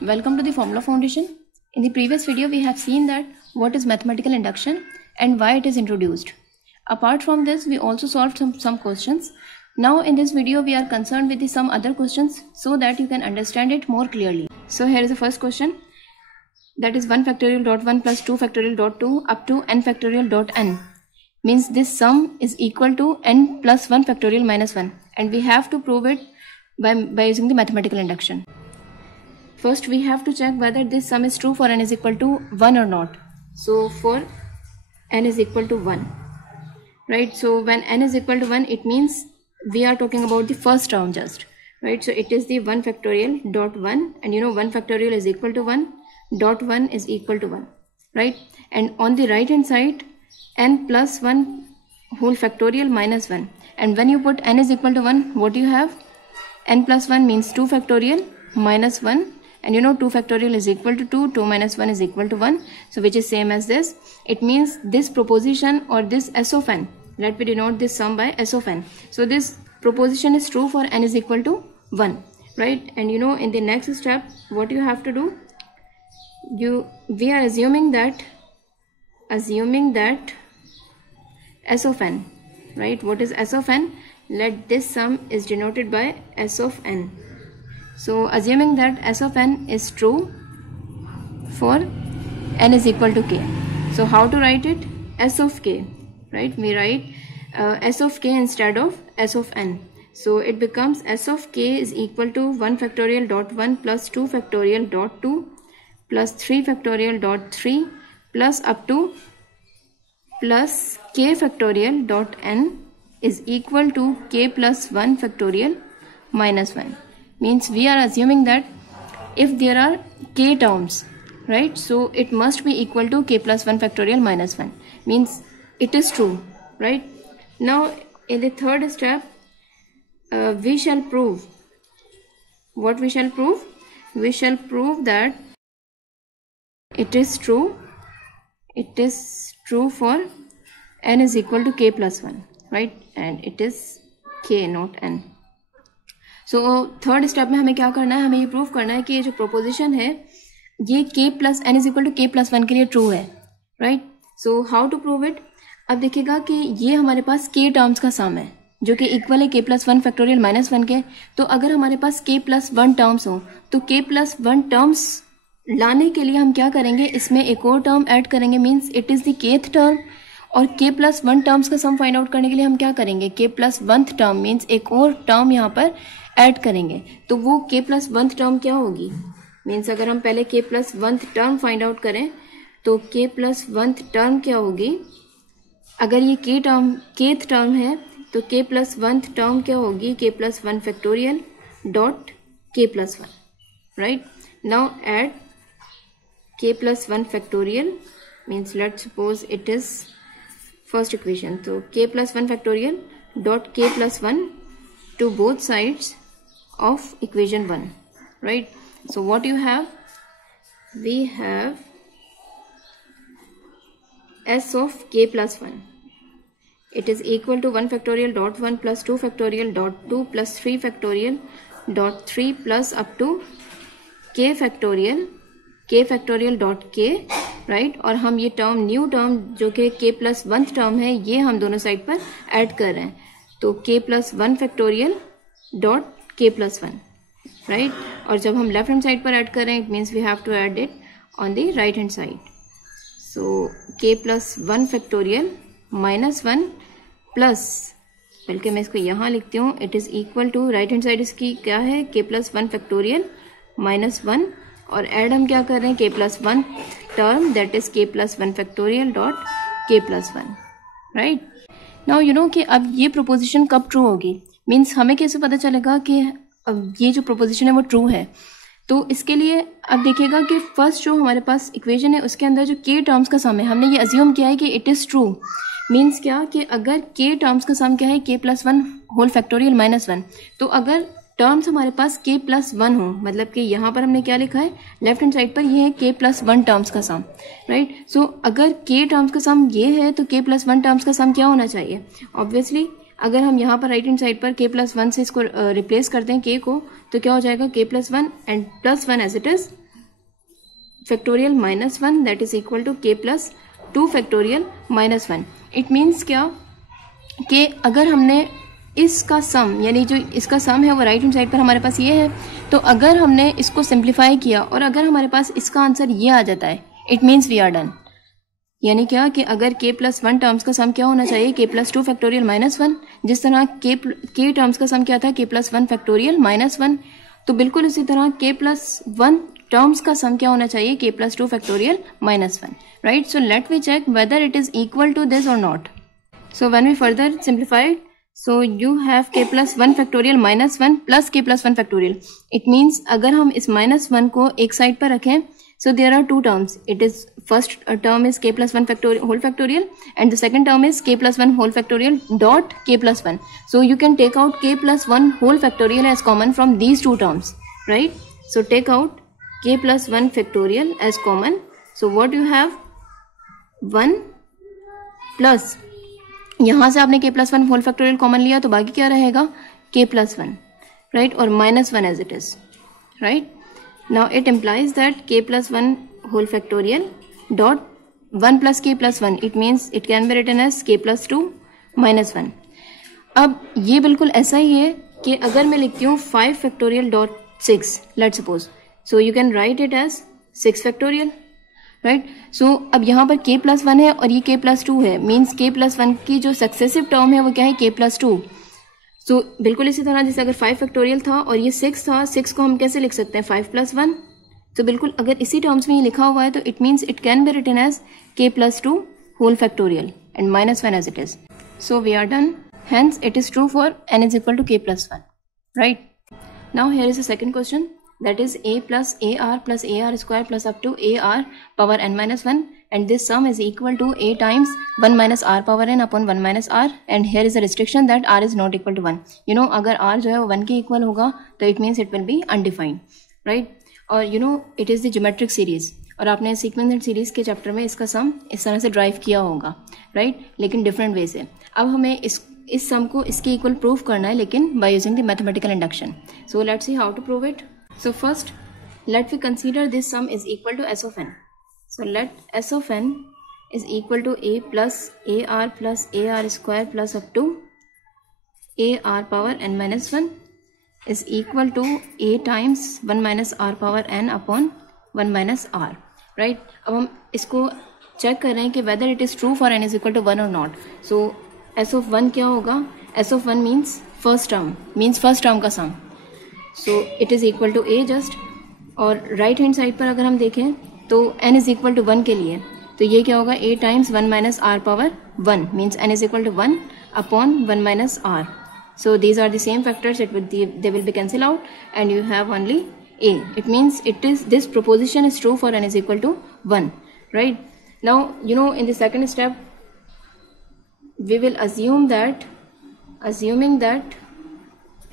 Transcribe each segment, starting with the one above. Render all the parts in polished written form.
Welcome to the Formula Foundation. In the previous video, we have seen that what is mathematical induction and why it is introduced. Apart from this, we also solved some questions. Now in this video, we are concerned with some other questions so that you can understand it more clearly. So here is the first question. That is 1 factorial dot 1 plus 2 factorial dot 2 up to n factorial dot n. Means this sum is equal to n plus 1 factorial minus 1. And we have to prove it by using the mathematical induction. First, we have to check whether this sum is true for n is equal to 1 or not. So for n is equal to 1, right? So when n is equal to 1, it means we are talking about the first term just, right? So it is the 1 factorial dot 1, and 1 factorial is equal to 1, dot 1 is equal to 1, right? And on the right hand side, n plus 1 whole factorial minus 1. And when you put n is equal to 1, what you have? N plus 1 means 2 factorial minus 1. And 2 factorial is equal to 2, 2 minus 1 is equal to 1. So which is same as this. It means this proposition or this S of n. Let me denote this sum by S of n. So this proposition is true for n is equal to 1, right? And in the next step, what you have to do? We are assuming that S of n, right? What is S of n? Let this sum is denoted by S of n. So assuming that S of n is true for n is equal to k. So how to write it? S of k, right? We write S of k instead of S of n. So it becomes S of k is equal to 1 factorial dot 1 plus 2 factorial dot 2 plus 3 factorial dot 3 plus up to plus k factorial dot n is equal to k plus 1 factorial minus 1. Means we are assuming that if there are k terms, right, so it must be equal to k plus 1 factorial minus 1. Means it is true, right? Now in the third step, we shall prove. What we shall prove? We shall prove that it is true for n is equal to k plus 1, right? And it is k, not n. So third step में हमें क्या करना है? हमें ये prove करना है कि ये जो प्रोपोजिशन है ये k plus n is equal to k plus 1 के लिए ट्रू है, right? So how to prove it? अब देखिएगा कि ये हमारे पास k टर्म्स का सम है जो कि इक्वल है k प्लस 1 फैक्टोरियल माइनस 1 के. तो अगर हमारे पास k प्लस 1 टर्म्स हो तो k प्लस 1 टर्म्स लाने के लिए हम क्या करेंगे? इसमें एक और टर्म ऐड करेंगे. Means it is the kth term. और k प्लस 1 टर्म्स का सम फाइंड आउट करने के लिए हम क्या करेंगे? k plus 1th term means एक और टर्म यहाँ पर ऐड करेंगे. तो वो k प्लस 1th टर्म क्या होगी? मीन्स अगर हम पहले k plus 1th term find out करें तो k प्लस 1th टर्म क्या होगी? अगर ये kth टर्म है तो k प्लस 1th टर्म क्या होगी? k plus 1 factorial dot k plus 1, right? Now add k plus 1 factorial. Means let suppose it is first equation. तो k plus 1 factorial dot k plus 1 to both sides of equation 1, right? So what you have? We have S of k plus 1. It is equal to 1 factorial dot 1 plus 2 factorial dot 2 plus 3 factorial dot 3 plus up to k factorial dot k, right? और हम ये term new term जो कि k plus 1th term है ये हम दोनों side पर ऐड कर रहे हैं. तो k plus 1 factorial dot k plus 1, right? और जब हम लेफ्ट हैंड साइड पर ऐड कर रहे हैं it means we have to add it on the right hand side. So k plus 1 factorial minus 1 plus, बल्कि मैं इसको यहाँ लिखती हूँ, it is equal to right hand side इसकी क्या है? k plus 1 factorial minus 1. और ऐड हम क्या कर रहे हैं? k plus 1 term that is k plus 1 factorial dot k plus 1, right? Now कि अब ये प्रोपोजिशन कब ट्रू होगी? मीन्स हमें कैसे पता चलेगा कि अब ये जो प्रोपोजिशन है वो ट्रू है? तो इसके लिए अब देखिएगा कि फर्स्ट जो हमारे पास इक्वेशन है उसके अंदर जो k टर्म्स का सम है हमने ये अज्यूम किया है कि इट इज़ ट्रू. मीन्स क्या कि अगर k टर्म्स का सम क्या है? k plus 1 whole factorial minus 1. तो अगर टर्म्स हमारे पास k प्लस 1 हो, मतलब कि यहाँ पर हमने क्या लिखा है? लेफ्ट हैंड साइड पर ये है k प्लस 1 टर्म्स का सम, राइट? सो अगर k टर्म्स का सम ये है तो k प्लस 1 टर्म्स का सम क्या होना चाहिए? ऑब्वियसली अगर हम यहाँ पर राइट हैंड साइड पर k+1 से इसको रिप्लेस करते हैं k को, तो क्या हो जाएगा k+1 and +1 as it is factorial minus one that is equal to K plus two factorial minus one. It means क्या कि अगर हमने इसका सम यानी जो इसका सम है वो राइट हैंड साइड पर हमारे पास ये है, तो अगर हमने इसको सिंप्लीफाई किया और अगर हमारे पास इसका आंसर ये आ जाता है, it means we are done. यानी क्या कि अगर k प्लस वन टर्म्स का सम क्या होना चाहिए, k plus two factorial minus one, जिस तरह k टर्म्स का सम क्या था, k plus one factorial minus one, तो बिल्कुल इसी तरह k प्लस वन टर्म्स का सम क्या होना चाहिए, k plus two factorial minus one, right. So let we check whether it is equal to this और not. So when we further simplified, so you have k plus 1 factorial minus 1 plus k plus 1 factorial. It means अगर हम इस minus 1 को एक side पर रखें, so there are two terms. It is first term is k plus 1 factorial whole factorial and the second term is k plus 1 whole factorial dot k plus 1. So you can take out k plus 1 whole factorial as common from these two terms, right? So take out k plus 1 factorial as common. So what you have, 1 plus यहां से आपने k plus one whole factorial common लिया तो बाकी क्या रहेगा, k plus one, right, और minus one as it is, right. Now it implies that k plus one whole factorial dot one plus k plus one, it means it can be written as k plus two minus one. अब ये बिल्कुल ऐसा ही है कि अगर मैं लिखती हूँ 5 factorial dot 6 let's suppose, so you can write it as 6 factorial, right. So अब यहाँ पर k प्लस वन है और ये k प्लस टू है, मीन्स k प्लस वन की जो सक्सेसिव टर्म है वो क्या है, k प्लस टू। सो बिल्कुल इसी तरह जैसे अगर 5 फैक्टोरियल था और ये 6 था, 6 को हम कैसे लिख सकते हैं, 5 प्लस वन। तो बिल्कुल अगर इसी टर्म्स में ये लिखा हुआ है तो it means it can be written as k plus two whole factorial and minus one as it is. So we are done, hence it is true for n is equal to k plus one, right. Now here is the second question, that is a plus ar square plus up to ar power n minus 1 and this sum is equal to a times 1 minus r power n upon 1 minus r and here is a restriction that r is not equal to 1. You know अगर r जो है वो 1 के equal होगा तो it means it will be undefined, right? और you know it is the geometric series और आपने सीक्वेंस एंड सीरीज के चैप्टर में इसका सम इस तरह से ड्राइव किया होगा, राइट, लेकिन डिफरेंट वे से। अब हमें इस सम को इसके इक्वल प्रूव करना है लेकिन by using the mathematical induction. So let's see how to prove it. So first, let we consider this sum is equal to s of n. So let s of n is equal to a plus ar square plus up to ar power n minus 1 is equal to a times 1 minus r power n upon 1 minus r, right? अब हम इसको check कर रहे हैं कि whether it is true for n is equal to 1 or not. So s of 1 क्या होगा, s of 1 means first term का sum. So it is equal to a just, और राइट हैंड साइड पर अगर हम देखें तो n इज इक्वल टू 1 के लिए तो ये क्या होगा, a times 1 minus r power 1 means n is equal to 1 upon 1 minus r. So these are the same factors, they will be cancel out and you have only a. It means it is this proposition is true for n is equal to 1, right. Now you know in the second step we will assuming that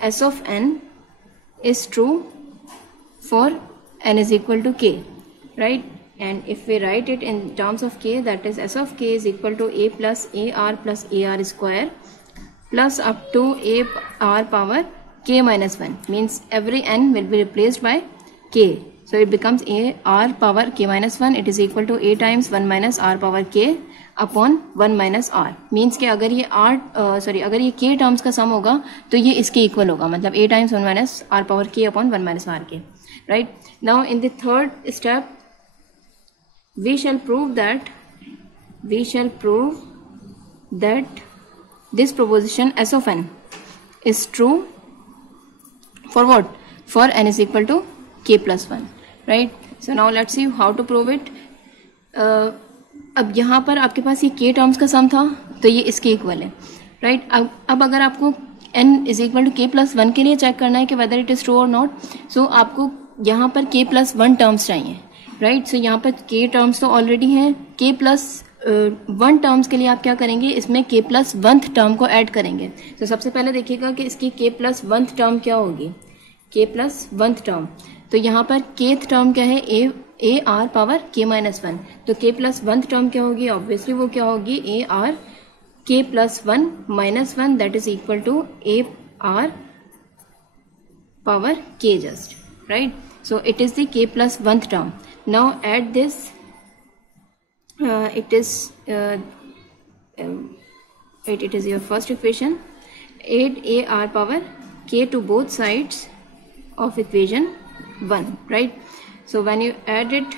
s of n is true for n is equal to k, right? And if we write it in terms of k, that is s of k is equal to a plus ar square plus up to ar power k minus 1, means every n will be replaced by k, so it becomes a r power k minus 1, it is equal to a times 1 minus r power k upon 1 minus r, means कि अगर ये अगर ये k terms का सम होगा तो ये इसके इक्वल होगा, मतलब a times 1 minus R power k upon 1 minus R के, right. Now in the third step we shall prove that this proposition s of n is true for what, for n is equal to k plus 1, right? So now let's see how to prove it. अब यहाँ पर आपके पास ये k terms का सम था तो ये इसके इक्वल है, राइट। अब अगर आपको n is equal to k plus 1 के लिए चेक करना है कि वेदर इट इज ट्रू और नॉट, सो आपको यहाँ पर k प्लस 1 टर्म्स चाहिए, राइट। सो यहाँ पर k टर्म्स तो ऑलरेडी हैं, k प्लस 1 टर्म्स के लिए आप क्या करेंगे, इसमें k प्लस 1th टर्म को ऐड करेंगे। तो सबसे पहले देखिएगा कि इसकी k प्लस 1th टर्म क्या होगी, k प्लस 1th टर्म, तो यहाँ पर kth टर्म क्या है, a r power k minus 1, तो k प्लस 1th टर्म क्या होगी, ऑब्वियसली वो क्या होगी, a r k plus 1 minus 1 that is equal to a r power k just, right. So it is the k plus 1th term. Now add this. It is your first equation. Add ar power k to both sides of equation 1, right? So when you add it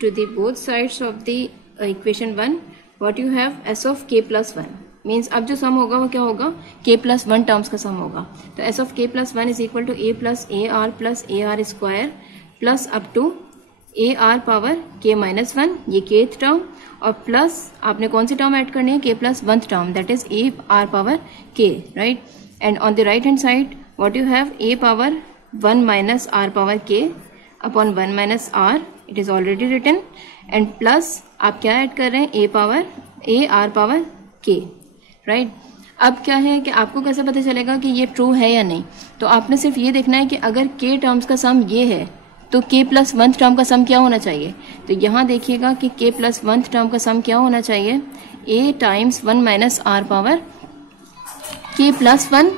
to the both sides of the equation 1, what you have? S of k plus 1 means अब जो सम होगा वो क्या होगा? k plus 1 terms का सम होगा. तो s of k plus 1 is equal to a plus ar square plus up to ar power k minus 1, ये kth टर्म, और प्लस आपने कौन सी टर्म ऐड करनी है? k plus 1th term, that is a r power k, right? And on the right hand side what you have? a power 1 minus r power k upon 1 minus r, it is already written, and plus आप क्या add कर रहे हैं? a r power k, right? अब क्या है कि आपको कैसे पता चलेगा कि ये ट्रू है या नहीं? तो आपने सिर्फ ये देखना है कि अगर k टर्म्स का सम ये है तो k plus 1th टर्म का सम क्या होना चाहिए? तो यहाँ देखिएगा कि k plus 1th टर्म का सम क्या होना चाहिए? a times 1 minus r power k plus 1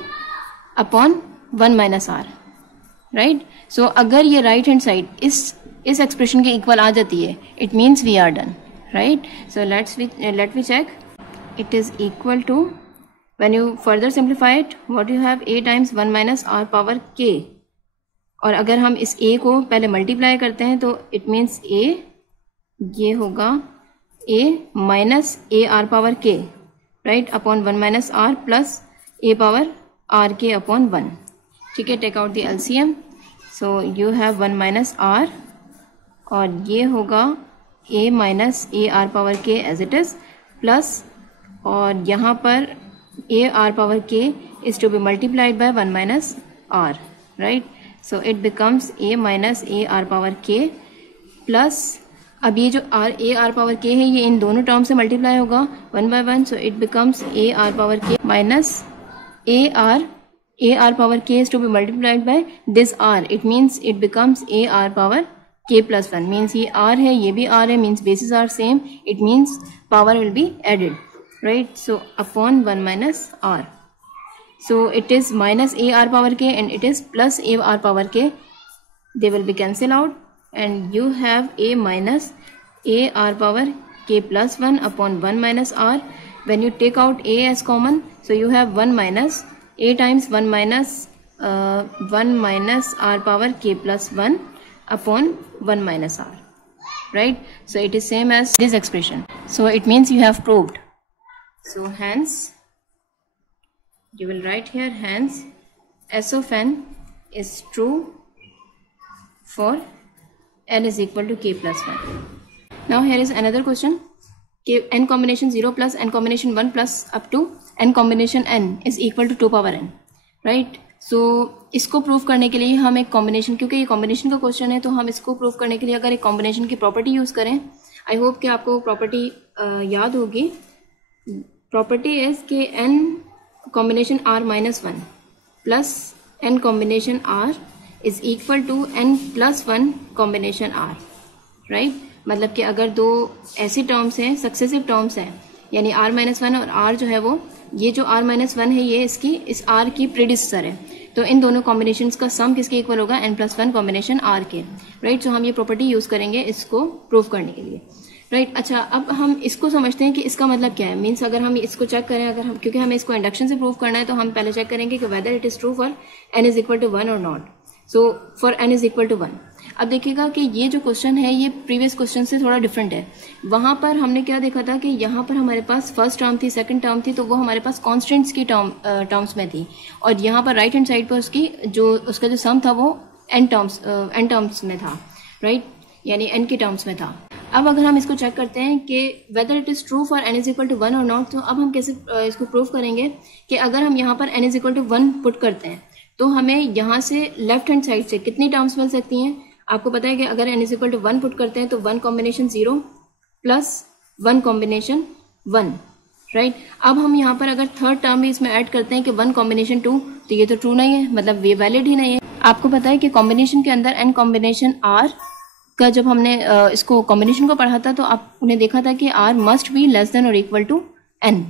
upon 1 minus r, right? So अगर ये राइट हैंड साइड इस एक्सप्रेशन के इक्वल आ जाती है, it means we are done, right? So let we check. It is equal to, when you further simplify it, what you have? a times 1 minus r power k, और अगर हम इस a को पहले मल्टीप्लाई करते हैं तो इट मीन्स a, ये होगा a minus a r power k, right, upon 1 minus r plus a power r k upon 1. ठीक है, take out the LCM. So you have 1 minus r, और ये होगा a minus a r power k as it is, plus, और यहाँ पर a r power k is to be multiplied by 1 minus r, right? So it becomes a minus a r power k plus, अब ये जो a r power k है ये इन दोनों term से मल्टीप्लाई होगा 1 by 1, so it becomes a r power k minus a r power k is to be multiplied by this r. It means it becomes a r power k plus 1. Means ये r है, ये भी r है, means bases are same. It means power will be added, right? So upon 1 minus r. So it is minus a r power k and it is plus a r power k. They will be cancelled out and you have a minus a r power k plus 1 upon 1 minus r. When you take out a as common, so you have 1 minus a times 1 minus r power k plus 1 upon 1 minus r, right? So it is same as this expression. So it means you have proved. So hence you will write here, hence S of n is true for n is equal to k plus 1. Now here is another question. K n combination 0 plus n combination 1 plus up to n combination n is equal to 2 power n, right? So इसको prove करने के लिए हम एक combination, क्योंकि ये combination का question है तो हम इसको प्रूव करने के लिए अगर एक कॉम्बिनेशन की प्रॉपर्टी यूज करें, आई होप कि आपको प्रॉपर्टी याद होगी. प्रॉपर्टी इज कि n combination r minus 1 plus n combination r is equal to n plus 1 combination r, right? मतलब कि अगर दो ऐसी टर्म्स हैं, सक्सेसिव टर्म्स हैं, यानी r minus 1 और r जो है वो, ये जो r minus 1 है ये इसकी इस r की प्रीडिसेसर है, तो इन दोनों कॉम्बिनेशंस का सम किसके इक्वल होगा? n plus 1 कॉम्बिनेशन r के, राइट? सो हम ये प्रॉपर्टी यूज करेंगे इसको प्रूव करने के लिए, राइट? अच्छा, अब हम इसको समझते हैं कि इसका मतलब क्या है. मीन्स अगर हम इसको चेक करें, अगर हम, क्योंकि हमें इसको इंडक्शन से प्रूव करना है, तो हम पहले चेक करेंगे कि whether it is true for n is equal to 1 और not. So for n is equal to 1. अब देखिएगा कि ये जो क्वेश्चन है ये प्रीवियस क्वेश्चन से थोड़ा डिफरेंट है. वहां पर हमने क्या देखा था कि यहाँ पर हमारे पास फर्स्ट टर्म थी, सेकंड टर्म थी, तो वो हमारे पास कॉन्स्टेंट्स की टर्म्स में थी, और यहाँ पर राइट हैंड साइड पर उसका जो सम था वो n टर्म्स में था, राइट? यानी n के टर्म्स में था. अब अगर हम इसको चेक करते हैं कि whether it is true for n is equal to 1 और नॉट, तो अब हम कैसे इसको प्रूव करेंगे कि अगर हम यहाँ पर n is equal to 1 put करते हैं तो हमें यहाँ से लेफ्ट हैंड साइड से कितनी टर्म्स मिल सकती हैं? आपको पता है कि अगर n is equal to 1 put करते हैं तो 1 कॉम्बिनेशन 0 प्लस 1 कॉम्बिनेशन 1, राइट? अब हम यहाँ पर अगर थर्ड टर्म भी इसमें ऐड करते हैं कि 1 कॉम्बिनेशन 2, तो ये तो ट्रू नहीं है, मतलब ये वैलिड ही नहीं है. आपको पता है कि कॉम्बिनेशन के अंदर n कॉम्बिनेशन r का जब हमने इसको कॉम्बिनेशन को पढ़ा था तो आपने देखा था कि r must be less than और equal to n,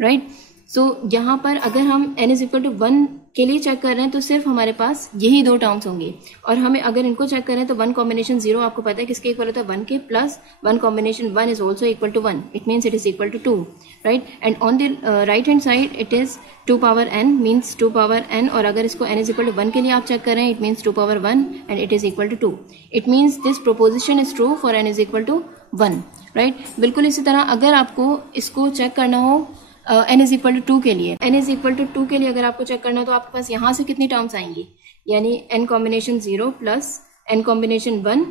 right? So यहाँ पर अगर हम n इज इक्वल टू 1 के लिए चेक कर रहे हैं तो सिर्फ हमारे पास यही दो टर्म्स होंगे, और हमें अगर इनको चेक करें तो 1 कॉम्बिनेशन 0 आपको पता है किसके इक्वल होता है 1 के, plus 1 combination 1 is also equal to 1, it means it is equal to 2, right. And on the right hand side it is 2 power n means 2 power n, और अगर इसको n इज इक्वल टू 1 के लिए आप चेक करें it means 2 power 1 and it is equal to 2, it means this proposition is true for n is equal to 1, right. बिल्कुल इसी तरह अगर आपको इसको चेक करना हो n इज इक्वल टू 2 के लिए, n इज इक्वल टू 2 के लिए अगर आपको चेक करना हो तो आपके पास यहाँ से कितनी टर्म्स आएंगी, यानी n combination 0 plus n combination 1,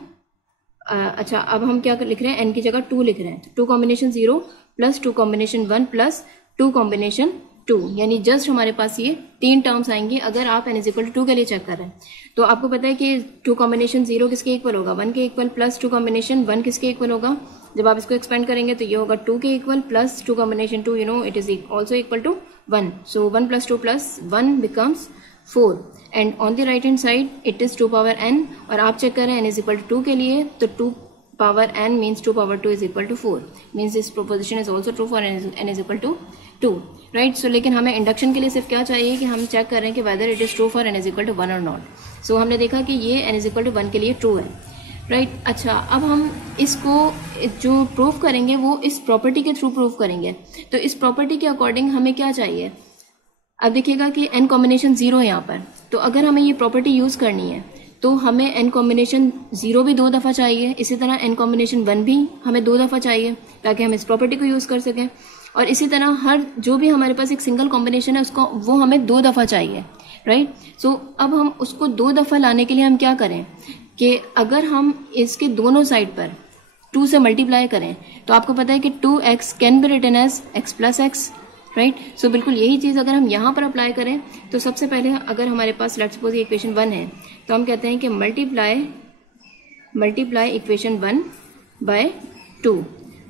अच्छा अब हम क्या लिख रहे हैं, n की जगह 2 लिख रहे हैं, तो 2 combination 0 plus 2 combination 1 plus 2 combination 2, यानी जस्ट हमारे पास ये 3 टर्म्स आएंगी अगर आप n इज इक्वल टू 2 के लिए चेक कर रहे हैं। तो आपको पता है कि 2 कॉम्बिनेशन 0 किसके इक्वल होगा 1 के इक्वल, प्लस 2 कॉम्बिनेशन 1 किसके इक्वल होगा, जब आप इसको एक्सपेंड करेंगे तो ये होगा 2 के equal, plus 2 combination 2 you know it is also equal to 1, so 1 plus 2 plus 1 becomes 4, and on the right hand side it is 2 power n, और आप चेक कर रहे हैं n इज इक्वल टू 2 के लिए, तो 2 power n means 2 power 2 is equal to 4, means this proposition is also true for n is equal to 2, right। so लेकिन हमें इंडक्शन के लिए सिर्फ क्या चाहिए कि हम चेक कर रहे हैं कि whether it is true for n is equal to 1 or not, so हमने देखा कि ये n is equal to 1 के लिए true है, राइट। अच्छा अब हम इसको जो प्रूफ करेंगे वो इस प्रॉपर्टी के थ्रू प्रूफ करेंगे, तो इस प्रॉपर्टी के अकॉर्डिंग हमें क्या चाहिए, अब देखिएगा कि n कॉम्बिनेशन 0 है यहाँ पर, तो अगर हमें ये प्रॉपर्टी यूज करनी है तो हमें n कॉम्बिनेशन 0 भी 2 दफ़ा चाहिए, इसी तरह n कॉम्बिनेशन 1 भी हमें 2 दफ़ा चाहिए ताकि हम इस प्रॉपर्टी को यूज़ कर सकें, और इसी तरह हर जो भी हमारे पास एक सिंगल कॉम्बिनेशन है उसको वो हमें 2 दफ़ा चाहिए, राइट। सो अब हम उसको 2 दफ़ा लाने के लिए हम क्या करें कि अगर हम इसके दोनों साइड पर 2 से मल्टीप्लाई करें तो आपको पता है कि 2x can be written as x plus X, right. So बिल्कुल यही चीज़ अगर हम यहाँ पर अप्लाई करें तो सबसे पहले अगर हमारे पास लेट्स सपोज ये इक्वेशन 1 है तो हम कहते हैं कि मल्टीप्लाई इक्वेशन 1 बाय 2,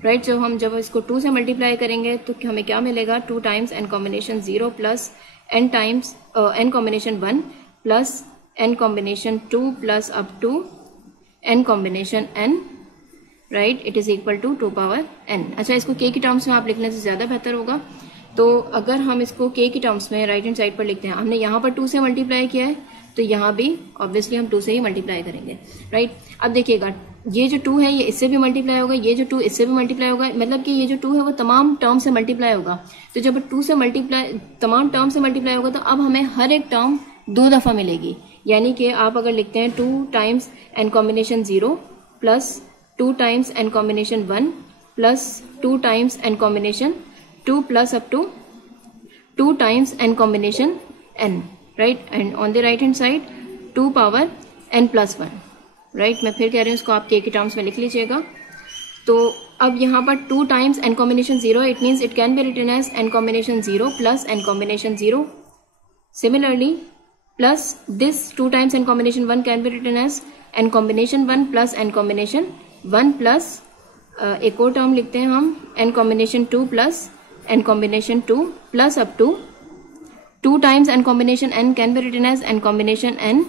राइट। जब इसको 2 से मल्टीप्लाई करेंगे तो हमें क्या मिलेगा, 2 times n combination 0 plus n times n combination 1 plus n combination 2 plus up to n combination n, right, it is equal to 2 power n। अच्छा इसको k की टर्म्स में आप लिखने से ज़्यादा बेहतर होगा, तो अगर हम इसको k की टर्म्स में राइट हैंड साइड पर लिखते हैं, हमने यहाँ पर 2 से मल्टीप्लाई किया है तो यहाँ भी ऑब्वियसली हम 2 से ही मल्टीप्लाई करेंगे, राइट। अब देखिएगा ये जो 2 है ये इससे भी मल्टीप्लाई होगा, ये जो 2 इससे भी मल्टीप्लाई होगा, मतलब कि ये जो 2 है वो तमाम टर्म से मल्टीप्लाई होगा, तो जब 2 से मल्टीप्लाई तमाम टर्म से मल्टीप्लाई होगा तो अब हमें हर एक टर्म 2 दफ़ा मिलेगी, यानी कि आप अगर लिखते हैं 2 times n combination 0 plus 2 times n combination 1 plus 2 times n combination 2 plus up to 2 times n combination n, right, and on the right hand side 2 power n plus 1, right. मैं फिर कह रही हूँ इसको आप k की टर्म्स में लिख लीजिएगा। तो अब यहाँ पर 2 times n combination 0 it means it can be written as n combination 0 plus n combination 0, similarly plus this 2 times n combination 1 can be written as n combination 1 plus n combination 1 plus एक और term लिखते हैं हम n combination 2 plus n combination 2 plus up to 2 times n combination n can be written as n combination n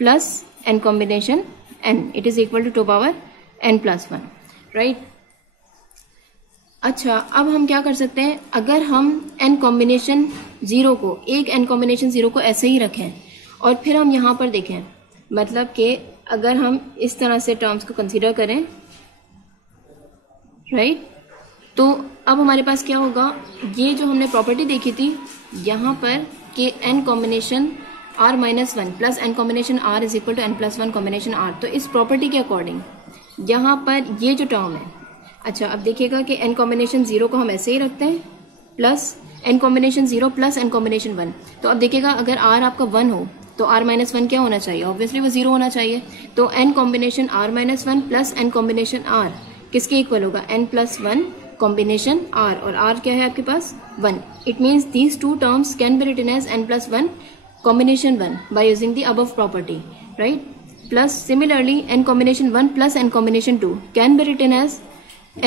plus n combination n, it is equal to 2 power n plus 1, right. अच्छा अब हम क्या कर सकते हैं, अगर हम n combination 0 को एक n कॉम्बिनेशन 0 को ऐसे ही रखें और फिर हम यहाँ पर देखें, मतलब कि अगर हम इस तरह से टर्म्स को कंसीडर करें, राइट, तो अब हमारे पास क्या होगा, ये जो हमने प्रॉपर्टी देखी थी यहाँ पर कि n combination r minus 1 plus n combination r is equal to n plus 1 combination r, तो इस प्रॉपर्टी के अकॉर्डिंग यहाँ पर ये जो टर्म है, अच्छा अब देखिएगा कि n कॉम्बिनेशन 0 को हम ऐसे ही रखते हैं plus n combination 0 plus n combination 1, तो अब देखिएगा अगर r आपका 1 हो तो r माइनस 1 क्या होना चाहिए, ऑब्वियसली वो 0 होना चाहिए, तो n combination r minus 1 plus n combination r किसके इक्वल होगा, n प्लस 1 कॉम्बिनेशन r, और r क्या है आपके पास 1, it means these 2 terms can be written as n plus 1 combination 1 by using the above property, right, plus similarly n combination 1 plus n combination 2 can be written as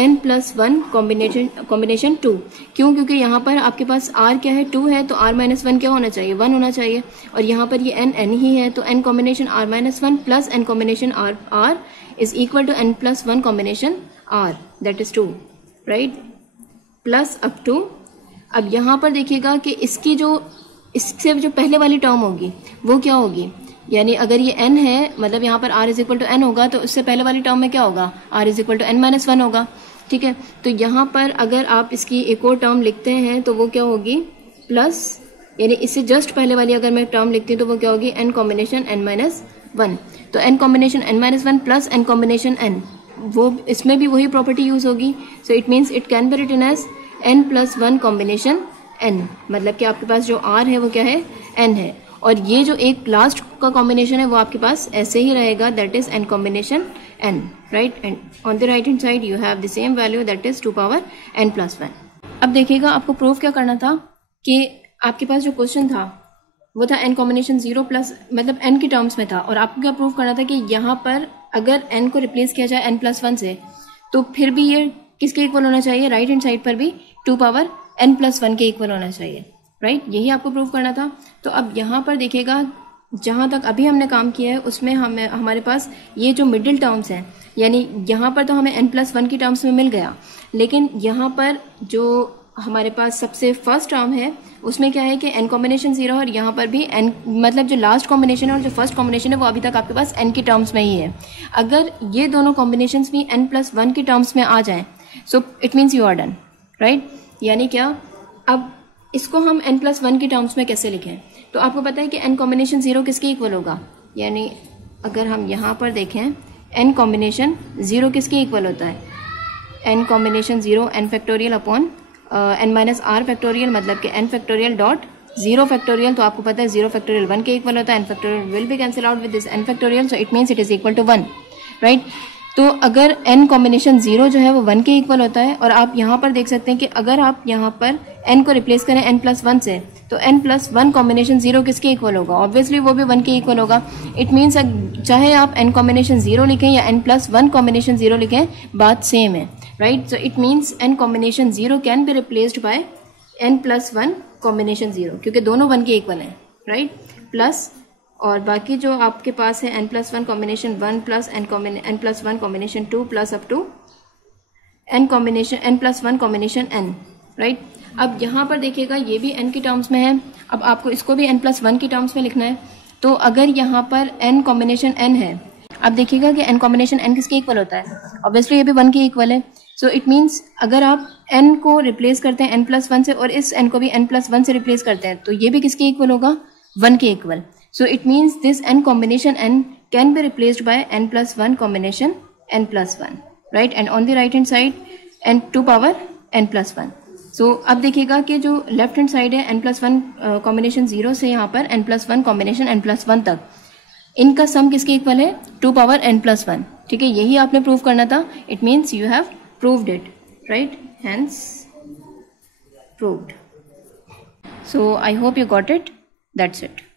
n plus 1 combination 2, क्यों, क्योंकि यहाँ पर आपके पास r क्या है 2 है, तो r minus 1 क्या होना चाहिए 1 होना चाहिए, और यहाँ पर ये n ही है, तो n combination r minus 1 plus n combination r is equal to n plus 1 combination r, that is 2, right, plus up to, अब यहाँ पर देखिएगा कि इसकी जो इससे जो पहले वाली टर्म होगी वो क्या होगी, यानी अगर ये n है मतलब यहाँ पर r is equal to n होगा, तो उससे पहले वाली टर्म में क्या होगा, r is equal to n minus 1 होगा। ठीक है, तो यहाँ पर अगर आप इसकी एक और टर्म लिखते हैं तो वो क्या होगी, प्लस, यानी इससे जस्ट पहले वाली अगर मैं टर्म लिखती हूँ तो वो क्या होगी, n कॉम्बिनेशन n माइनस 1। तो n combination n minus 1 plus n combination n, वो इसमें भी वही प्रॉपर्टी यूज होगी। So it means it can be written as n plus 1 combination n, मतलब कि आपके पास जो r है वो क्या है, n है, और ये जो एक लास्ट का कॉम्बिनेशन है वो आपके पास ऐसे ही रहेगा, that is n combination n, right. And on the right hand side you have the same value, that is 2 power n plus 1। अब देखिएगा आपको प्रूफ क्या करना था कि आपके पास जो क्वेश्चन था वो था n कॉम्बिनेशन 0 प्लस, मतलब n की टर्म्स में था, और आपको क्या प्रूफ करना था कि यहाँ पर अगर n को रिप्लेस किया जाए n प्लस 1 से तो फिर भी ये किसके इक्वल होना चाहिए, राइट हैंड साइड पर भी 2 पावर n प्लस 1 के इक्वल होना चाहिए, राइट। यही आपको प्रूव करना था। तो अब यहाँ पर देखिएगा जहाँ तक अभी हमने काम किया है उसमें हमारे पास ये जो मिडिल टर्म्स हैं, यानी यहाँ पर तो हमें n प्लस 1 की टर्म्स में मिल गया, लेकिन यहाँ पर जो हमारे पास सबसे फर्स्ट टर्म है उसमें क्या है कि n कॉम्बिनेशन 0, और यहाँ पर भी n, मतलब जो लास्ट कॉम्बिनेशन है और जो फर्स्ट कॉम्बिनेशन है वो अभी तक आपके पास n की टर्म्स में ही है। अगर ये दोनों कॉम्बिनेशंस भी n प्लस 1 की टर्म्स में आ जाएं so it means you are done, right. यानी क्या, अब इसको हम n प्लस 1 की टर्म्स में कैसे लिखें, तो आपको पता है कि n कॉम्बिनेशन 0 किसके इक्वल होगा, यानी अगर हम यहाँ पर देखें n कॉम्बिनेशन 0 किसके इक्वल होता है, n combination 0 n factorial upon n minus r factorial, मतलब कि n फैक्टोरियल डॉट 0 फैक्टोरियल, तो आपको पता है 0 फैक्टोरियल 1 के इक्वल होता है, n factorial will be cancel out with this n factorial, so it means it is equal to 1, right. तो अगर n कॉम्बिनेशन 0 जो है वो 1 के इक्वल होता है, और आप यहाँ पर देख सकते हैं कि अगर आप यहाँ पर n को रिप्लेस करें n प्लस 1 से तो n प्लस 1 कॉम्बिनेशन 0 किसके इक्वल होगा, ऑब्वियसली वो भी 1 के इक्वल होगा। इट मीन्स चाहे आप n कॉम्बिनेशन 0 लिखें या n प्लस 1 कॉम्बिनेशन 0 लिखें, बात सेम है, right. So it means n combination 0 can be replaced by n plus 1 combination 0, क्योंकि दोनों 1 के इक्वल हैं, राइट। प्लस और बाकी जो आपके पास है n plus 1 combination 1 plus n plus 1 combination 2 plus up to n plus 1 combination n, right. अब यहाँ पर देखिएगा ये भी n की टर्म्स में है, अब आपको इसको भी n प्लस 1 की टर्म्स में लिखना है। तो अगर यहाँ पर n कॉम्बिनेशन n है, अब देखिएगा कि n कॉम्बिनेशन n किसके इक्वल होता है, ऑब्वियसली ये भी 1 के इक्वल है। सो इट मीन्स अगर आप n को रिप्लेस करते हैं n प्लस 1 से और इस n को भी n प्लस 1 से रिप्लेस करते हैं तो ये भी किसके इक्वल होगा, 1 के equal. So it means this n combination n can be replaced by n plus 1 combination n plus 1, right? And on the right hand side n 2 power n plus 1. So अब देखिएगा कि जो लेफ्ट हैंड साइड है n plus 1 combination 0 से यहाँ पर n plus 1 combination n plus 1 तक, इनका सम किसके इक्वल है, 2 power n plus 1, ठीक है। यही आपने प्रूव करना था। It means you have proved it, right, hence proved. So I hope you got it. That's it.